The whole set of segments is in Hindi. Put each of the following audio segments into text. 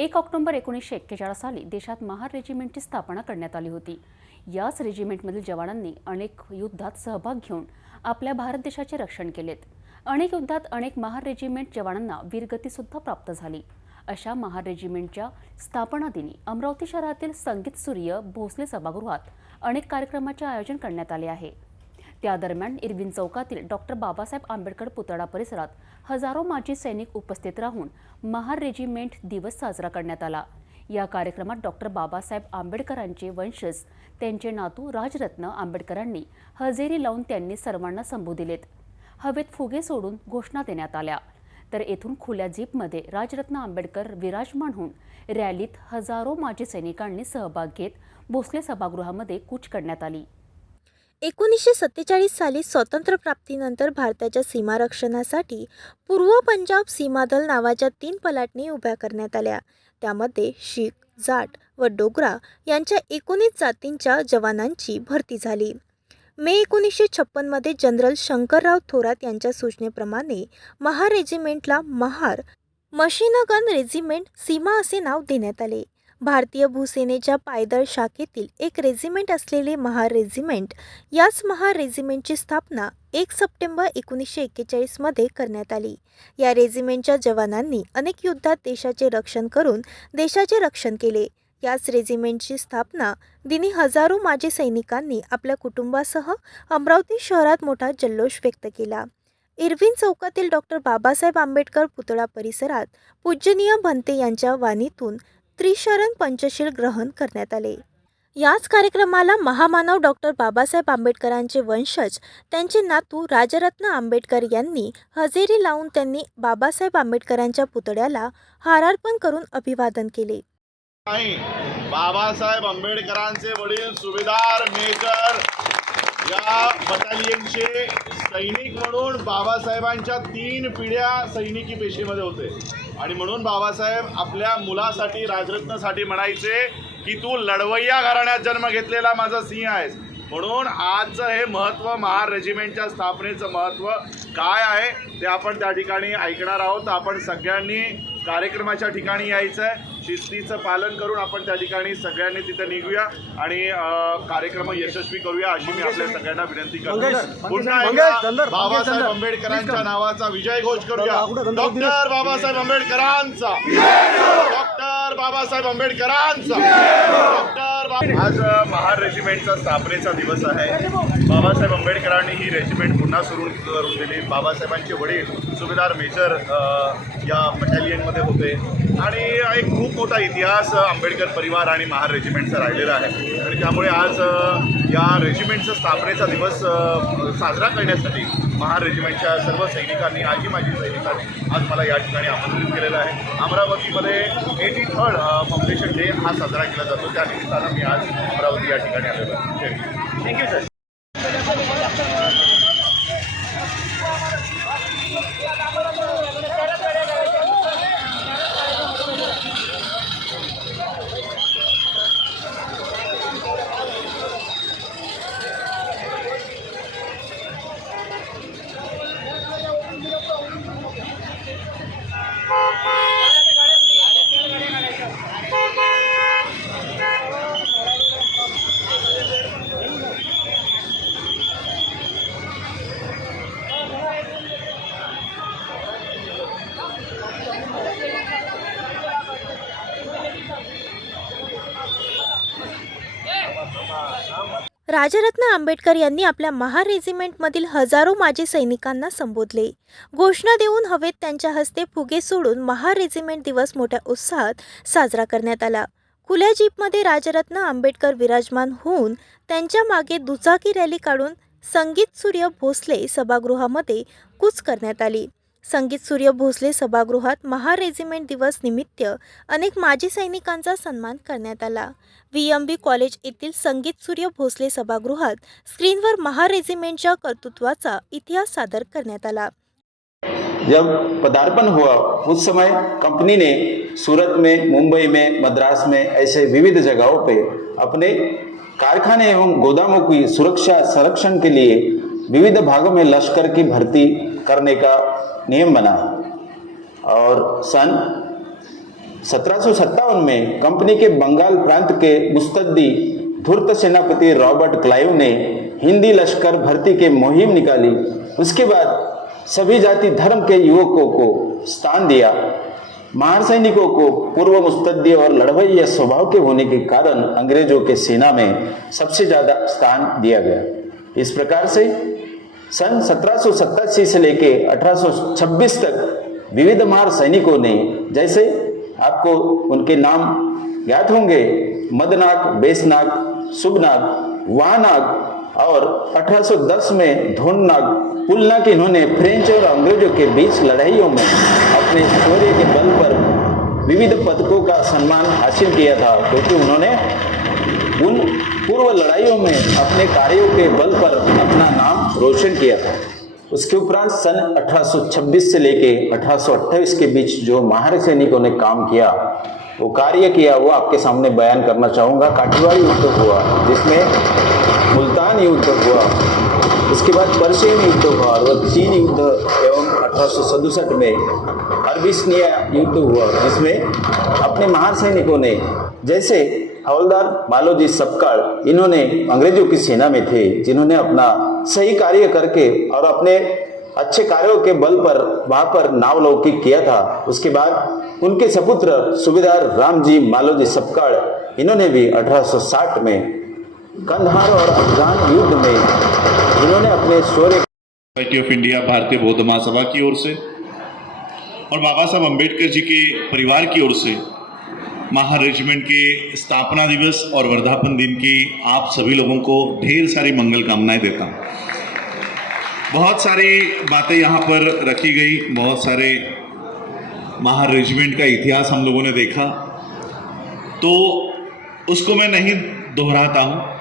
1 ऑक्टोबर 1941 साली देशात महार रेजिमेंटची स्थापना करण्यात आली होती। याच रेजिमेंटमधील जवानांनी अनेक युद्धात सहभाग घेऊन आपल्या भारत देशाचे रक्षण केलेत। अनेक युद्धात अनेक महार रेजिमेंट जवानांना वीरगती सुद्धा प्राप्त झाली। अशा महार रेजिमेंटच्या स्थापना दिनी अमरावती शहरातील संगीत सूर्य भोसले सभागृहात अनेक कार्यक्रमाचे आयोजन करण्यात आले आहे। त्या दरम्यान इरविन चौकातील डॉक्टर बाबासाहेब आंबेडकर पुतळा परिसरात हजारो माजी सैनिक उपस्थित राहून महार रेजिमेंट दिवस साजरा करण्यात आला। या कार्यक्रमात डॉक्टर बाबासाहेब आंबेडकरांचे वंशज त्यांचे नातू राजरत्न आंबेडकरांनी हजेरी लावून त्यांनी सर्वांना संबोधिलेत। हवेत फुगे सोडून घोषणा देण्यात आल्या, तर येथून खुल्या जीपमध्ये राजरत्न आंबेडकर विराजमान होऊन रॅलीत हजारो माजी सैनिकांनी सहभाग घेत भोसले सभागृहामध्ये कूच करण्यात आली। 1947 साली स्वातंत्र्यप्राप्तीनंतर भारताच्या सीमारक्षणासाठी पूर्व पंजाब सीमादल नावाच्या 3 पलाटणी उभ्या करण्यात आल्या। त्यामध्ये शीख, जाट व डोगरा यांच्या 19 जातींच्या जवानांची भरती झाली। मे 1956 मध्ये जनरल शंकरराव थोरात यांच्या सूचनेप्रमाणे महार रेजिमेंटला महार मशीनगन रेजिमेंट सीमा असे नाव देण्यात आले। भारतीय भूसेनेच्या पायदळ शाखेतील एक रेजिमेंट असलेले महार रेजिमेंट, याच महार रेजिमेंटची स्थापना 1 सप्टेंबर 1941 मध्ये करण्यात आली। या रेजिमेंटच्या जवानांनी अनेक युद्धात देशाचे रक्षण करून देशाचे रक्षण केले। याच रेजिमेंटची स्थापना दिनी हजारो माजी सैनिकांनी आपल्या कुटुंबासह अमरावती शहरात मोठा जल्लोष व्यक्त केला। इरविन चौकातील डॉक्टर बाबासाहेब आंबेडकर पुतळा परिसरात पूजनीय भंते यांच्या वाणीतून त्रिशरण पंचशील ग्रहण करण्यात आले। याच कार्यक्रमाला महामानव डॉक्टर बाबासाहेब आंबेडकरांचे वंशज त्यांचे नातू राजरत्न आंबेडकर यांनी हजेरी लावून त्यांनी बाबासाहेब आंबेडकरांच्या पुतळ्याला हारार्पण करून अभिवादन केले। बाबासाहेब आंबेडकरांचे वडील सुभेदार मेजर या बटालियनचे सैनिक म्हणून बाबासाहेबांच्या 3 पिढ्या सैनिकी पेशीमध्ये होते आणि म्हणून बाबासाहेब आपल्या मुलासाठी राजरत्नसाठी म्हणायचे की तू लढवय्या घराण्यात जन्म घेतलेला माझा सिंह आहेस। म्हणून आजचं हे महत्त्व महार रेजिमेंटच्या स्थापनेचं महत्त्व काय आहे ते आपण त्या ठिकाणी ऐकणार आहोत। आपण सगळ्यांनी कार्यक्रमाच्या ठिकाणी यायचं आहे, शिस्तीचं पालन करून आपण त्या ठिकाणी सगळ्यांनी तिथे निघूया आणि कार्यक्रम यशस्वी करूया अशी मी आपल्या सगळ्यांना विनंती करतो। पुन्हा एकदा बाबासाहेब आंबेडकरांच्या नावाचा विजय घोष करूया। डॉक्टर बाबासाहेब आंबेडकरांचा, डॉक्टर बाबासाहेब आंबेडकरांचा, डॉक्टर। आज महार रेजिमेंटचा स्थापनेचा दिवस आहे। बाबासाहेब आंबेडकरांनी ही रेजिमेंट पुन्हा सुरू करून दिली। बाबासाहेबांचे वडील सुभेदार मेजर या बटालियनमध्ये होते आणि एक खूप मोठा इतिहास आंबेडकर परिवार आणि महार रेजिमेंटचा राहिलेला आहे आणि त्यामुळे आज या रेजिमेंटचा स्थापनेचा दिवस साजरा करण्यासाठी महार रेजिमेंटच्या सर्व सैनिकांनी, आजी माजी सैनिकांनी आज मला या ठिकाणी आमंत्रित केलेलं आहे। अमरावतीमध्ये 83rd फाउंडेशन डे हा साजरा केला जातो, त्या निमित्तानं मी आज अमरावती या ठिकाणी आलेलो आहे। Thank you sir. राजरत्न आंबेडकर यांनी आपल्या महार रेजिमेंटमधील हजारो माजी सैनिकांना संबोधले। घोषणा देऊन हवेत त्यांच्या हस्ते फुगे सोडून महार रेजिमेंट दिवस मोठ्या उत्साहात साजरा करण्यात आला। खुल्या जीपमध्ये राजरत्न आंबेडकर विराजमान होऊन त्यांच्या मागे दुचाकी रॅली काढून संगीत सूर्य भोसले सभागृहामध्ये कूच करण्यात आली। संगीत सूर्य भोसले सभागृहात महार रेजिमेंट दिवस निमित्त अनेक माजी सैनिकांचा सन्मान करण्यात आला। VMB कॉलेज येथील संगीत सूर्य भोसले सभागृहात स्क्रीनवर महार रेजिमेंटच्या कर्तृत्वाचा इतिहास सादर करण्यात आला। जब पदार्पण हुआ उस समय कंपनी ने सूरत में, मुंबई में, मद्रास में ऐसे विविध जगहों पे अपने कारखाने एवं गोदामों की सुरक्षा संरक्षण के लिए विविध भागों में लश्कर की भर्ती करने का नियम बना और सन 1757 में कंपनी के बंगाल प्रांत के मुस्तद्दी धूर्त सेनापति रॉबर्ट क्लाइव ने हिंदी लश्कर भर्ती के मुहिम निकाली। उसके बाद सभी जाति धर्म के युवकों को स्थान दिया। महार सैनिकों को पूर्व मुस्तद्दी और लड़वैया स्वभाव के होने के कारण अंग्रेजों के सेना में सबसे ज्यादा स्थान दिया गया। इस प्रकार से सन 1787 से लेके 1826 तक विविध महार सैनिकों ने, जैसे आपको उनके नाम ज्ञात होंगे, मदनाग, बेसनाग, शुभनाग, वाहनाग और 1810 में धोननाग, पुलनाग, इन्होंने फ्रेंच और अंग्रेजों के बीच लड़ाइयों में अपने शौर्य के बल पर विविध पदकों का सम्मान हासिल किया था, क्योंकि उन्होंने उन पूर्व लड़ाइयों में अपने कार्यों के बल पर अपना नाम रोशन किया था। उसके उपरांत सन 1826 से लेके 1828 के बीच जो महार सैनिकों ने काम किया, वो कार्य किया, वो आपके सामने बयान करना चाहूँगा। काठियावाड़ युद्ध हुआ, जिसमें मुल्तान युद्ध हुआ, उसके बाद पर्शियन युद्ध हुआ और चीन युद्ध एवं 1867 में अरबिस्निया युद्ध हुआ, जिसमें अपने महार सैनिकों ने, जैसे हवलदार मालोजी सबकाल, इन्होंने अंग्रेजों की सेना में थे, जिन्होंने अपना सही कार्य करके और अपने अच्छे कार्यों के बल पर वहां पर नावलौकिक किया था। उसके बाद उनके सपुत्र सूबेदार रामजी मालोजी सबकाल, इन्होंने भी 1860 में कंधार और अफगान युद्ध में इन्होंने अपने शौर्य सोसाइटी ऑफ इंडिया, भारतीय बौद्ध महासभा की ओर से और बाबा साहब अम्बेडकर जी के परिवार की ओर से महार रेजिमेंट के स्थापना दिवस और वर्धापन दिन की आप सभी लोगों को ढेर सारी मंगल कामनाएं देता हूँ। बहुत सारी बातें यहाँ पर रखी गई, बहुत सारे महार रेजिमेंट का इतिहास हम लोगों ने देखा, तो उसको मैं नहीं दोहराता हूँ।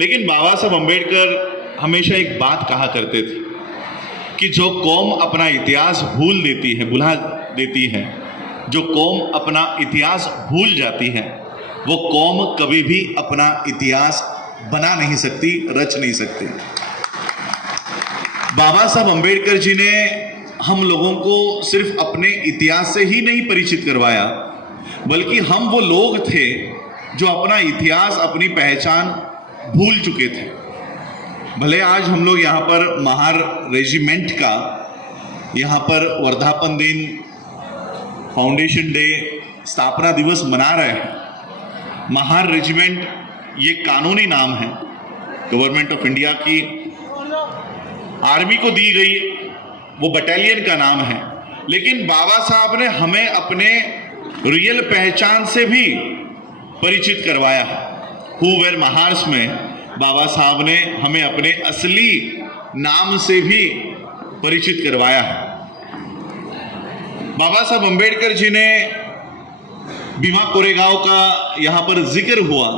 लेकिन बाबा साहब अम्बेडकर हमेशा एक बात कहा करते थे कि जो कौम अपना इतिहास भुला देती है, जो कौम अपना इतिहास भूल जाती है, वो कौम कभी भी अपना इतिहास बना नहीं सकती, रच नहीं सकती। बाबा साहब अम्बेडकर जी ने हम लोगों को सिर्फ अपने इतिहास से ही नहीं परिचित करवाया, बल्कि हम वो लोग थे जो अपना इतिहास, अपनी पहचान भूल चुके थे। भले आज हम लोग यहाँ पर महार रेजिमेंट का यहाँ पर वर्धापन दिन, फाउंडेशन डे, स्थापना दिवस मना रहे हैं। महार रेजिमेंट ये कानूनी नाम है, गवर्नमेंट ऑफ इंडिया की आर्मी को दी गई वो बटालियन का नाम है। लेकिन बाबा साहब ने हमें अपने रियल पहचान से भी परिचित करवाया। हु वेर महार्स में बाबा साहब ने हमें अपने असली नाम से भी परिचित करवाया है। बाबा साहब अम्बेडकर जी ने भीमा कोरेगांव का यहाँ पर जिक्र हुआ।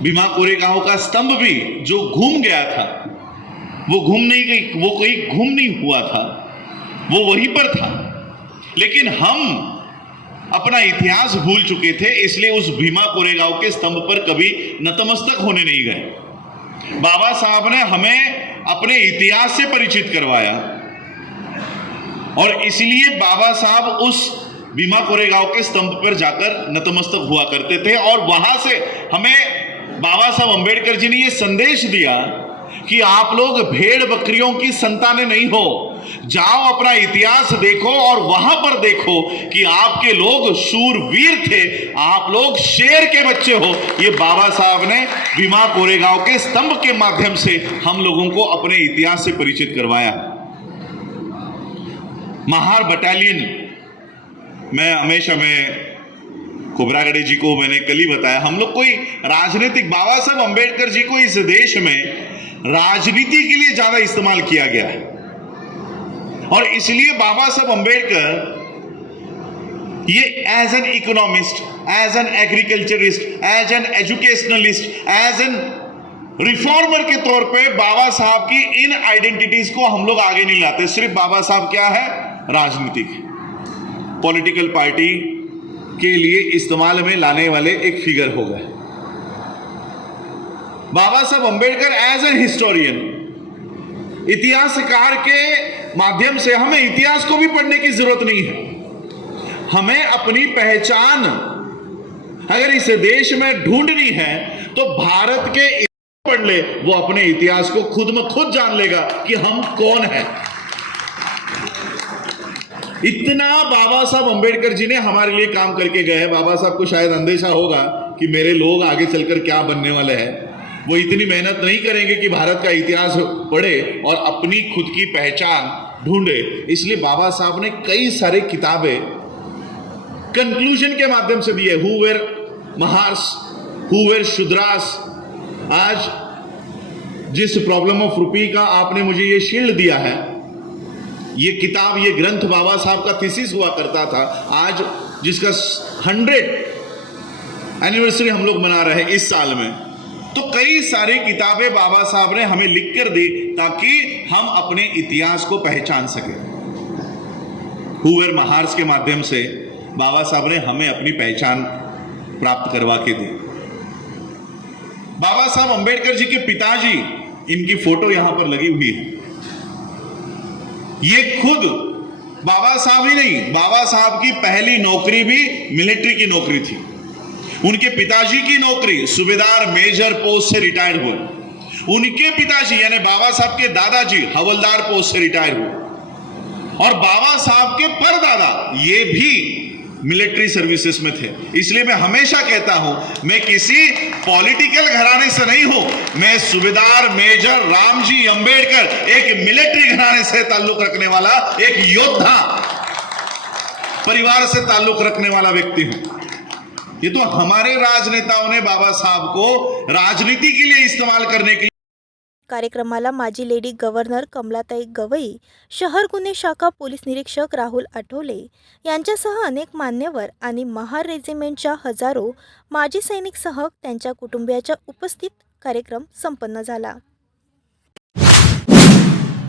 भीमा कोरेगांव का स्तंभ भी जो घूम गया था, वो कोई घूम नहीं हुआ था, वो वहीं पर था। लेकिन हम अपना इतिहास भूल चुके थे, इसलिए उस भीमा कोरेगांव के स्तंभ पर कभी नतमस्तक होने नहीं गए। बाबा साहब ने हमें अपने इतिहास से परिचित करवाया और इसलिए बाबा साहब उस भीमा कोरेगांव के स्तंभ पर जाकर नतमस्तक हुआ करते थे और वहां से हमें बाबा साहब अम्बेडकर जी ने यह संदेश दिया कि आप लोग भेड़ बकरियों की संतानें नहीं हो, जाओ अपना इतिहास देखो और वहां पर देखो कि आपके लोग शूरवीर थे, आप लोग शेर के बच्चे हो। ये बाबा साहब ने भीमा कोरेगांव के स्तंभ के माध्यम से हम लोगों को अपने इतिहास से परिचित करवाया। महार बटालियन मैं कुबरागड़े जी को मैंने कल ही बताया, हम लोग कोई राजनीतिक, बाबा साहब अम्बेडकर जी को इस देश में राजनीति के लिए ज्यादा इस्तेमाल किया गया है और इसलिए बाबा साहब अम्बेडकर ये as an economist, as an agriculturist, as an educationalist, as an reformer के तौर पे बाबा साहब की इन आइडेंटिटीज को हम लोग आगे नहीं लाते। सिर्फ बाबा साहब क्या है, राजनीतिक, पॉलिटिकल पार्टी के लिए इस्तेमाल में लाने वाले एक फिगर हो गए। बाबा Saheb Ambedkar as an historian, इतिहासकार के माध्यम से हमें इतिहास को भी पढ़ने की जरूरत नहीं है। हमें अपनी पहचान अगर इस देश में ढूंढनी है तो भारत के इतिहास पढ़ ले, वो अपने इतिहास को खुद में खुद जान लेगा कि हम कौन हैं। इतना बाबा साहब अंबेडकर जी ने हमारे लिए काम करके गए हैं। बाबा साहब को शायद अंदेशा होगा कि मेरे लोग आगे चलकर क्या बनने वाले हैं। वो इतनी मेहनत नहीं करेंगे कि भारत का इतिहास पढ़े और अपनी खुद की पहचान ढूंढे। इसलिए बाबा साहब ने कई सारे किताबें कंक्लूजन के माध्यम से दिए। Who were Mahars, who were Shudras. आज जिस प्रॉब्लम ऑफ रुपी का आपने मुझे ये शील्ड दिया है, ये किताब, ये ग्रंथ बाबा साहब का थीसिस हुआ करता था। आज जिसका 100 एनिवर्सरी हम लोग मना रहे हैं इस साल में, तो कई सारी किताबें बाबा साहब ने हमें लिख कर दी ताकि हम अपने इतिहास को पहचान सके। हु वेर महार्स के माध्यम से बाबा साहब ने हमें अपनी पहचान प्राप्त करवा के दी। बाबा साहब अंबेडकर जी के पिताजी, इनकी फोटो यहां पर लगी हुई है। ये खुद बाबा साहब ही नहीं, बाबा साहब की पहली नौकरी भी मिलिट्री की नौकरी थी। उनके पिताजी की नौकरी सूबेदार मेजर पोस्ट से रिटायर्ड हुए। उनके पिताजी यानी बाबा साहब के दादाजी हवलदार पोस्ट से रिटायर हुए और बाबा साहब के परदादा ये भी मिलिट्री सर्विसेज में थे। इसलिए मैं हमेशा कहता हूं, मैं किसी पॉलिटिकल घराने से नहीं हूं, मैं सूबेदार मेजर रामजी अंबेडकर एक मिलिट्री घराने से ताल्लुक रखने वाला, एक योद्धा परिवार से ताल्लुक रखने वाला व्यक्ति हूं। ये तो हमारे राजनेताओं ने बाबा साहब को राजनीति के लिए इस्तेमाल करने के लिए। कार्यक्रमाला माजी लेडी गव्हर्नर कमलाताई गवई, शहर गुन्हे शाखा पोलीस निरीक्षक राहुल आठवले यांच्यासह अनेक मान्यवर आणि महार रेजिमेंटच्या हजारो माजी सैनिकसह त्यांच्या कुटुंबियाच्या उपस्थित कार्यक्रम संपन्न झाला।